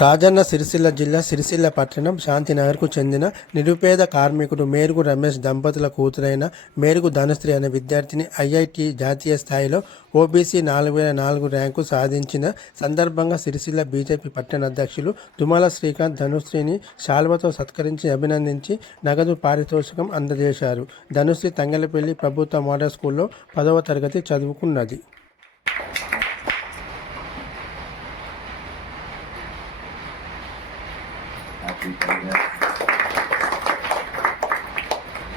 రాజన్న సిరిసిల్ల జిల్లా సిరిసిల్ల పట్టణం శాంతినగర్కు చెందిన నిరుపేద కార్మికుడు మేరుగు రమేష్ దంపతుల కూతురైన మేరుగు ధనుశ్రీ అనే విద్యార్థిని ఐఐటి జాతీయ స్థాయిలో ఓబీసీ 4004 ర్యాంకు సాధించిన సందర్భంగా సిరిసిల్ల బీజేపీ పట్టణ అధ్యక్షులు తుమ్మల శ్రీకాంత్ ధనుశ్రీని శాల్వతో సత్కరించి అభినందించి నగదు పారితోషికం అందజేశారు. ధనుశ్రీ తంగెలపల్లి ప్రభుత్వ మోడల్ స్కూల్లో 10వ తరగతి చదువుకున్నది.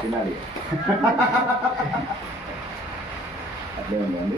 తినాలి అట్లే ఉందండి.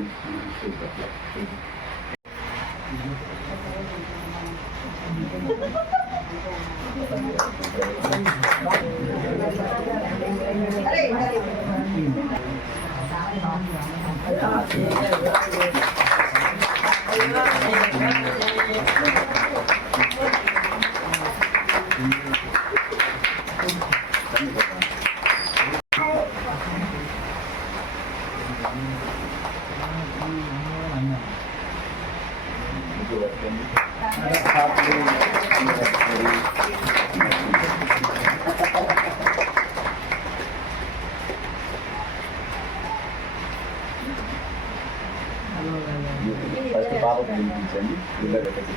ఫస్ట్ పాపకు వినిపించండి, పిల్లలు పెట్టేసి